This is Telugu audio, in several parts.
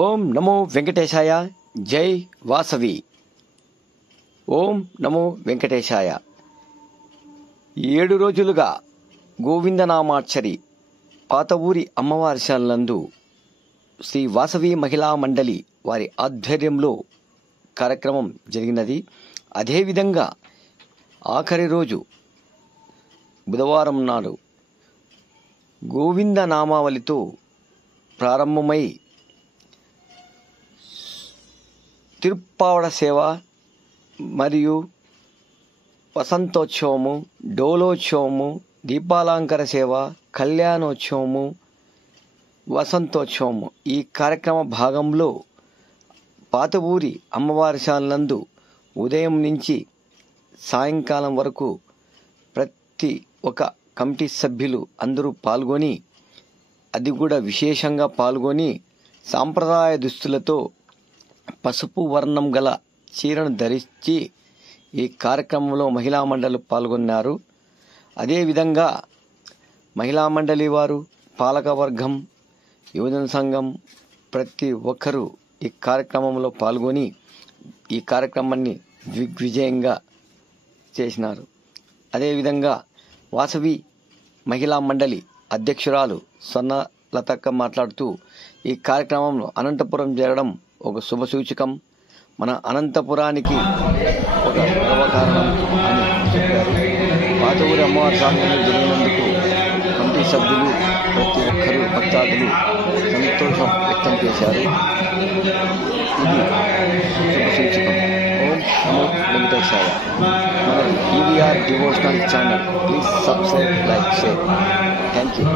ఓం నమో వెంకటేశాయ. జై వాసవి. ఓం నమో వెంకటేశాయ. 7 రోజులుగా గోవిందనామార్చరి పాత ఊరి అమ్మవారిశాలందు శ్రీ వాసవి మహిళా మండలి వారి ఆధ్వర్యంలో కార్యక్రమం జరిగినది. అదేవిధంగా ఆఖరి రోజు బుధవారం నాడు గోవింద నామావళితో ప్రారంభమై తిరుప్పావడ సేవ మరియు వసంతోత్సవము, డోలోత్సవము, దీపాలంకర సేవ, కళ్యాణోత్సవము, వసంతోత్సవము ఈ కార్యక్రమ భాగంలో పాత ఊరి అమ్మవారిశాలందు ఉదయం నుంచి సాయంకాలం వరకు ప్రతి ఒక్క కమిటీ సభ్యులు అందరూ పాల్గొని, అది కూడా విశేషంగా పాల్గొని సాంప్రదాయ దుస్తులతో పసుపు వర్ణం గల చీరను ధరించి ఈ కార్యక్రమంలో మహిళా మండలి పాల్గొన్నారు. అదేవిధంగా మహిళా మండలి వారు, పాలకవర్గం, యువజన సంఘం ప్రతి ఒక్కరూ ఈ కార్యక్రమంలో పాల్గొని ఈ కార్యక్రమాన్ని దిగ్విజయంగా చేసినారు. అదేవిధంగా వాసవి మహిళా మండలి అధ్యక్షురాలు స్వర్ణలతక్క మాట్లాడుతూ ఈ కార్యక్రమంలో అనంతపురం జరగడం ఒక శుభసూచకం, మన అనంతపురానికి ఒక గర్వకారణం అని చెప్పారు. పాత ఊరి అమ్మవారి సాంగంలో జరిగినందుకు కమిటీ సభ్యులు ప్రతి ఒక్కరూ భక్తాదులు సంతోషం వ్యక్తం చేశారు. ఇది శుభసూచకం. ఓం నమో వెంకటేశాయ. మన EVR devotional channel please subscribe, like, share. Thank you.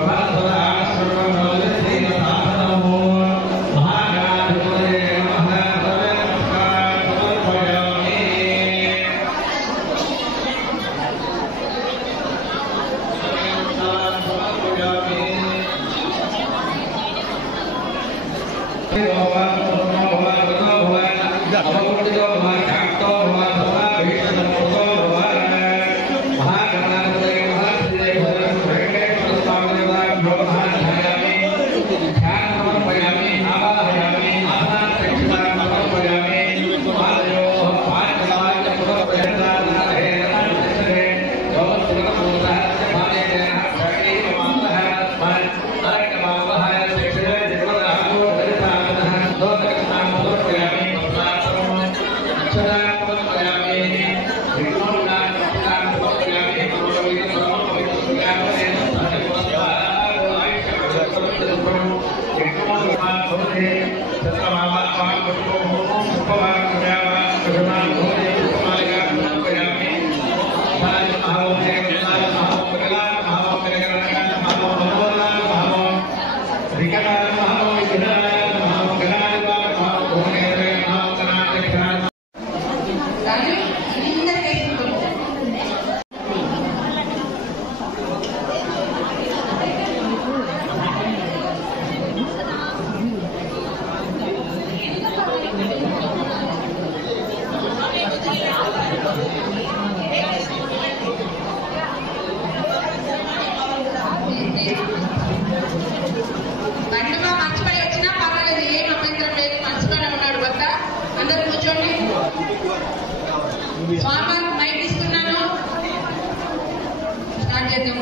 స్వామి మైక్ ఇస్తున్నాను. స్టార్ట్ చేద్దాం.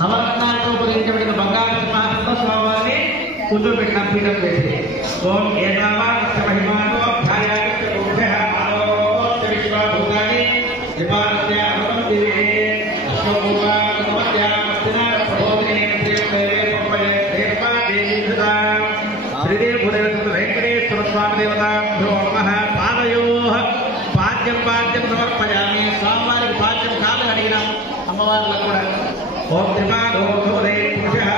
నవరత్నాలతో ఉపయోగించబడిన బంగారు సింహాసనంలో స్వామివారిని కూర్చోబెట్టిన పీఠం వేసి ఓం ఏనామానస్య మహిమానో ఛాయాకృత్య గుభ్యః మానవోత్య విశ్వభూతాని దివానస్య అనుమతివే అశ్వభూవా నమస్యామస్తినా ప్రబోధినే దేవే పంపయే దేవా దేవిధా శ్రీదేవదేవత వెంకటేశ్వర స్వామి దేవతాభ్యో నమః పాదయోః పాద్యం సమర్పయామి స్వామివారికి పాద్యం కాదు అడిగినాం అమ్మవార్లకు కూడా ఓం త్రిపాదో భవదే పురుషః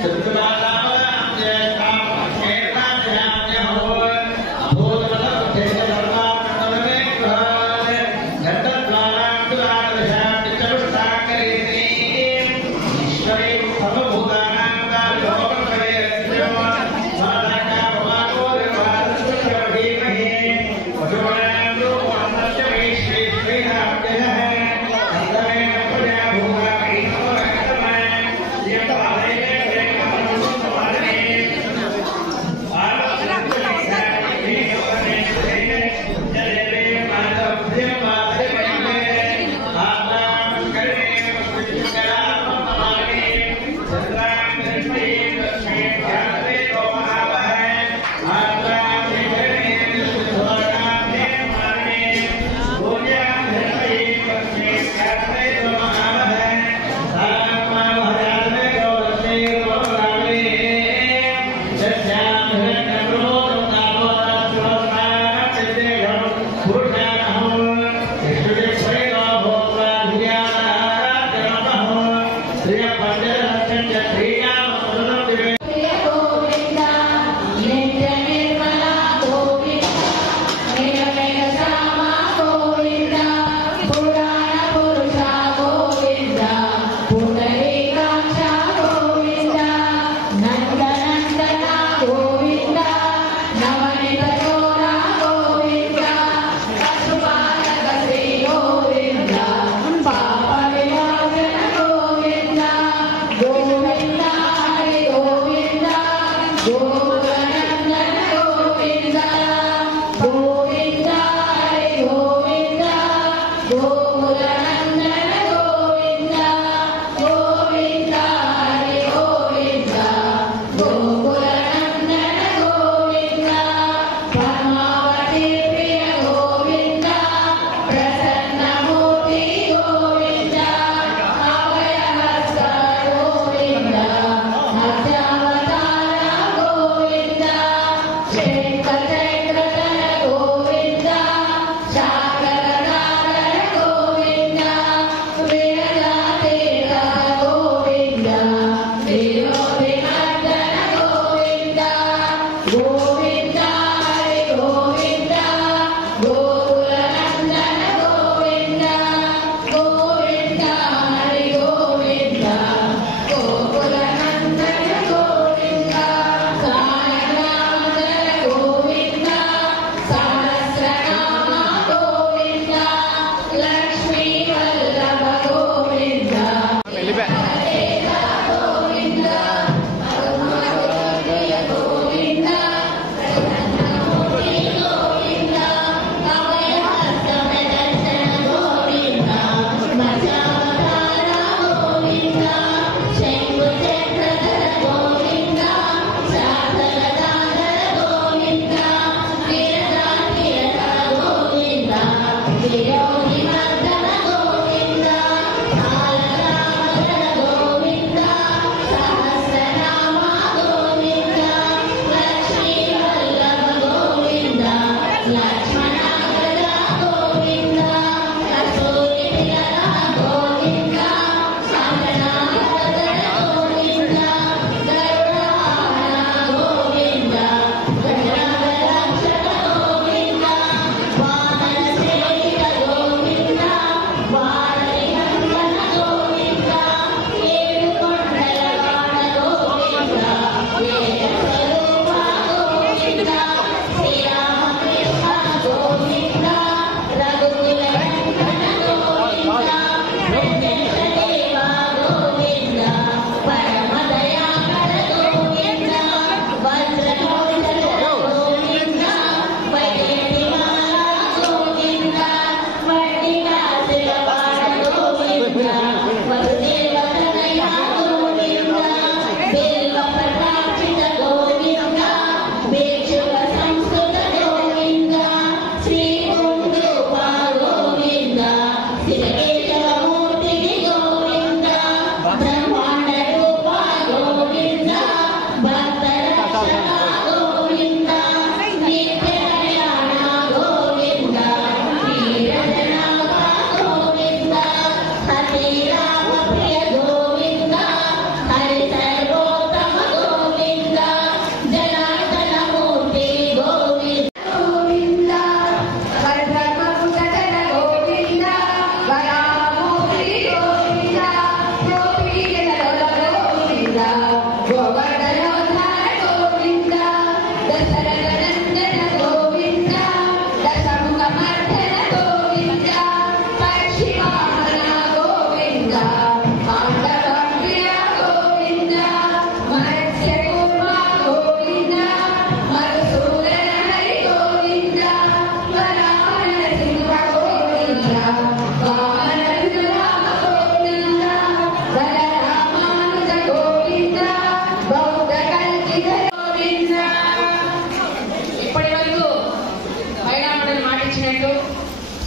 Thank you.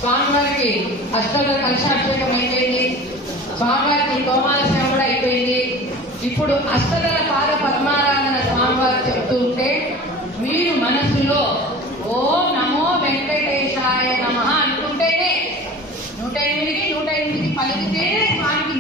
స్వామివారికి అష్టోత్తర కలశాభిషేకం అయిపోయింది. స్వామివారికి తోమాల సేవ కూడా అయిపోయింది. ఇప్పుడు అష్టదళ పాద పద్మారాధన స్వామివారు చెప్తూ ఉంటే మీరు మనసులో ఓం నమో వెంకటేశాయ నమః అనుకుంటేనే 108 పలికితేనే స్వామికి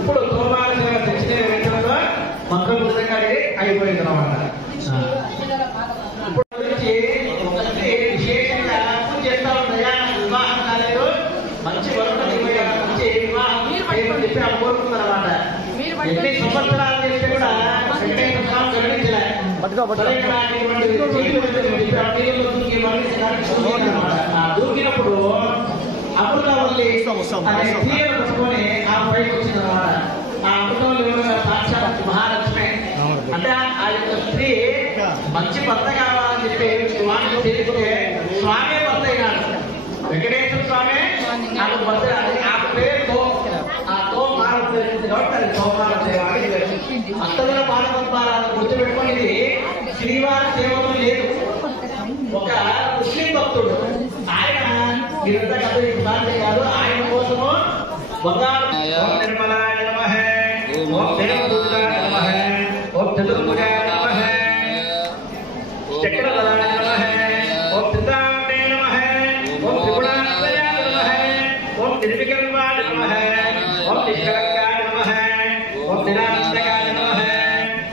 ఇప్పుడు తోమాల సేవ తెచ్చిన వెంటనే మంత్రం అయిపోయింది అన్నమాట. విశేషంగా చేస్తా ఉంటాయా వివాహం కాలేదు మంచి వరకు మంచి వివాహం చెప్పి అలా కోరుకుంటారు అన్నమాట. ఎన్ని సంవత్సరాలు చేస్తే కూడా దూకినప్పుడు అమృతవల్లి అనే తీయను పట్టుకొని ఆ పైకి వచ్చింది అన్నమాట. ఆ అమృతవల్లి సాక్షాత్ మహాలక్ష్మి. అంటే ఆ యొక్క స్త్రీ మంచి భర్త కావాలని చెప్పి స్వామిని చేస్తే స్వామి భర్త అయినాడు. వెంకటేశ్వర స్వామి నాకు భర్త. ఆ పేరుతో ఆ తో మారుతుంది కాబట్టి అది తోమాల సేవ. అష్టదళ పాదపద్మాలను గుర్తుపెట్టుకొని ఇది శ్రీవారి సేవలు లేదు. ఒక ముస్లిం భక్తుడు ఆయన మీరంతా కథ కాదు, ఆయన కోసము బంగారు నిర్మలాయ నమః, ఓం దేవదూతాయ నమః, ఓం చతుర్భుజాయ నమః, చక్రధరాయ నమః, ఓం త్రిదాండే నమః, ఓం త్రిగుణాత్మజాయ నమః, ఓం నిర్వికల్పాయ నమః, ఓం నిష్కలంకాయ నమః, ఓం నిరానందకాయ నమః,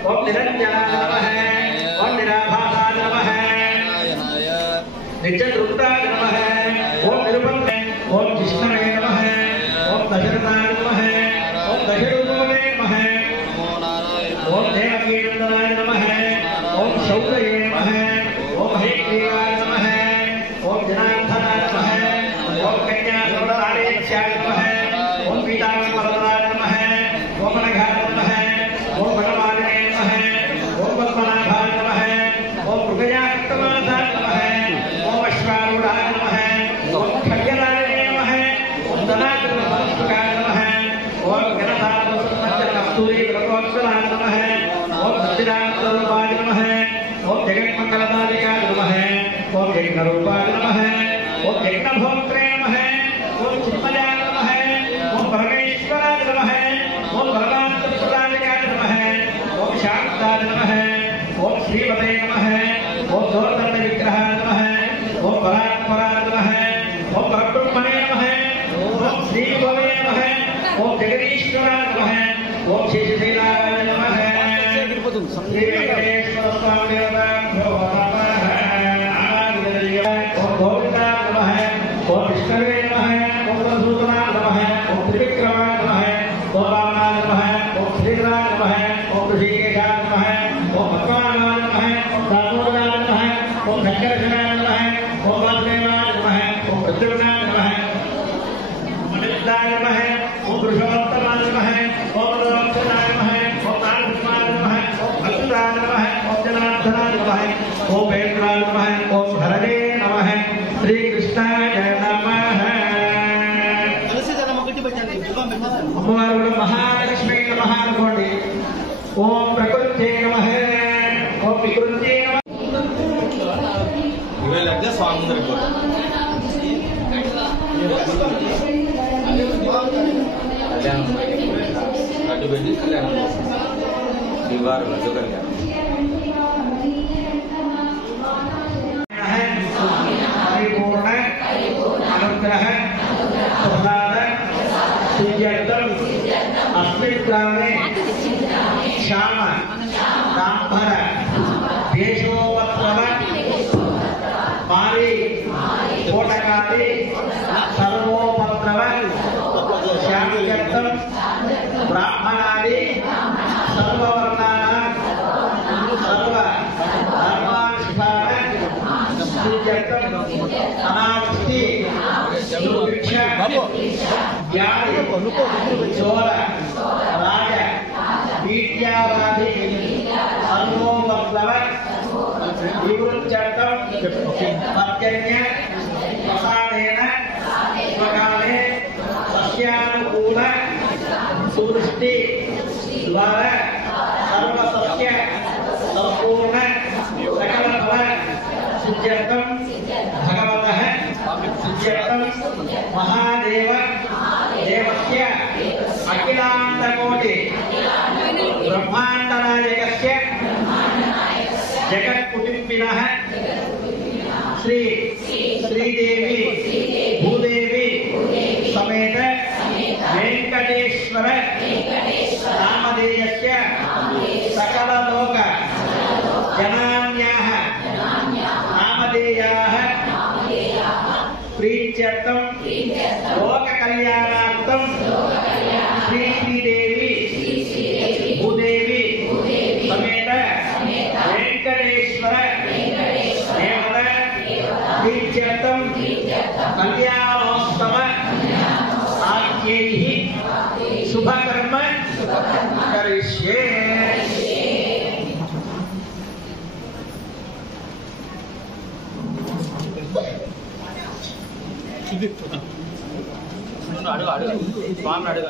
ఓం నిరంజనాయ నమః, ఓం నిరాభాసాయ నమః, నిత్యతృప్తాయ నమః, ఓం నిరుపందే, ఓం జిష్ణవే నమః, ఓం దశరథాయ నమః, ఓం దశరూపమే నమః, ఓం దేవకీనందనాయ నమః, ఓం శౌర్యే నమః, ఓం హైగ్రీవాయ నమః, ఓం జనార్దనాయ నమః, ఓం కన్యాసురతారేత్యాయ నమః, ఓం పీతాంబరధరాయ నమః, ఓం అనఘాయ నమః, ఓం భగవానే నమః, ఓం పద్మనాభాయ నమః, ఓం మృగయాక్తమాసాయ నమః, ఓం అశ్వారూఢాయ నమః, ఓం ఖడ్గరాజనే నమః, ఓం ధనాగ్ర సంస్కృతాయ నమః, ఓం గణసారస్వత కస్తూరి వ్రతోత్సవాయ నమః, ఓం సచ్చిదానందరూపాయ నమః, ఓం జగన్మంగళదాయకాయ నమః, ఓం యజ్ఞరూపాయ నమః, ఓం యజ్ఞభోక్త్రే నమః, ఓం చిన్మయాయ నమః, ఓం పరమేశ్వరాయ నమః, ఓం పరమాత్మప్రదాయకాయ నమః, ఓం శాంతాయ నమః, ఓం శ్రీమతే నమః, ఓం దోర్దండ విగ్రహాయ నమః, ఓం పరాత్పరాయ నమః, ఓం పరబ్రహ్మణే నమః, ఓం శ్రీభవే నమః, ఓం జగదీశ్వరాయ నమః, ఓం శేషశైలాయ నమః. శ్రీ వెంకటేశ్వర స్వామి ఓం గోవిందాయ నమః, ఓం नमः ओम पुरुषोत्तमाय नमः ओम लोकनाय नमः ओम नारायणाय नमः ओम अच्युताय नमः ओम जनार्दनाय नमः ओम वेंकटाय नमः ओम हरये नमः श्री कृष्णाय नमः अम्मवारु महालक्ष्मी नमः अनुकोंडि ओम प्रकृते नमः ओम विकृते नमः इवेलगे स्वामी दरको कल्याण लड्डू बेटी कल्याण दीवार लड्डू कल्याण परिपूर्ण अनुग्रह प्रसाद सिद्ध्यर्थम अस्मिन् ग्रामे श्याम दाम्भर देशोपद्रव मारी कोटकादि सर्वोपद्रव श्याम्यर्थम ब्राह्मणादि सर्ववर्णानां सर्व धर्मानुष्ठान सिद्ध्यर्थम अनावृष्टि दुर्भिक्ष व्याधि चोर राज वीर्यादि सर्वोपद्रव विवृत्यर्थम पर्जन्य प्रसादेन स्वकाले सस्यानुकूल सुवृष्टि द्वारा सर्वसस्य संपूर्ण सकलफल सिद्ध्यर्थम भगवतः सिद्ध्यर्थम महादेव देवस्य अखिलाण्डकोटि ब्रह्माण्डनायकस्य जगत्कुटुम्बिनः श्री श्रीदेवी भूदेवी समेत वेंकटेश्वर नामधेयस्य सकललोक जनान्याः नामधेयाः प्रीत्यर्थं लोककल्याणार्थं श्री श्रीदेवी भूदेवी समेत वेंकटेश्वर देवता प्रीत्यर्थं कल्याणोत्सव आख्यैः शुभकर्म करिष्ये स्वामी अड़ग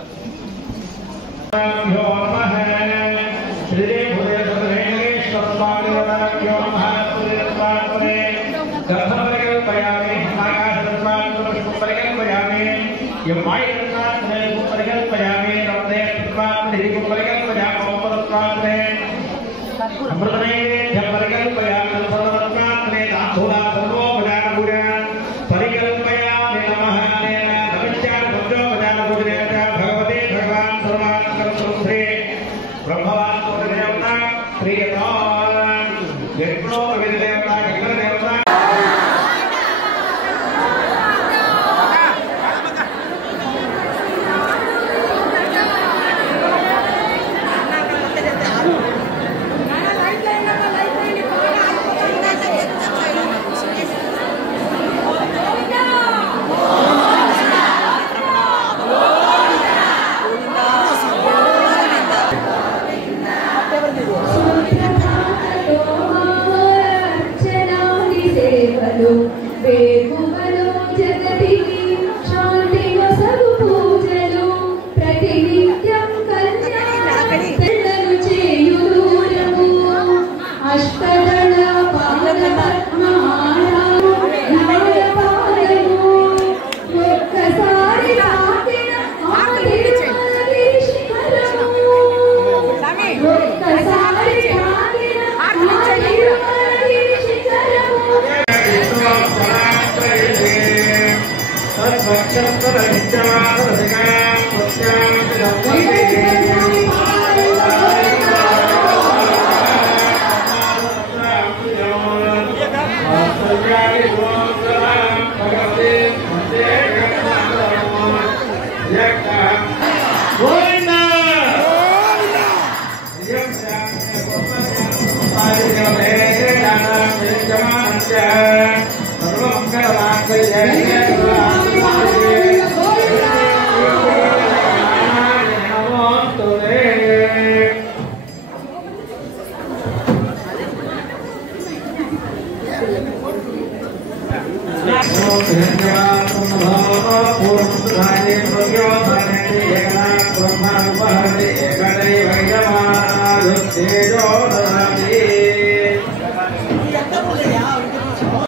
सर्वमंगलमांगल्ये हिरण्यवासुं नमो पूर्वं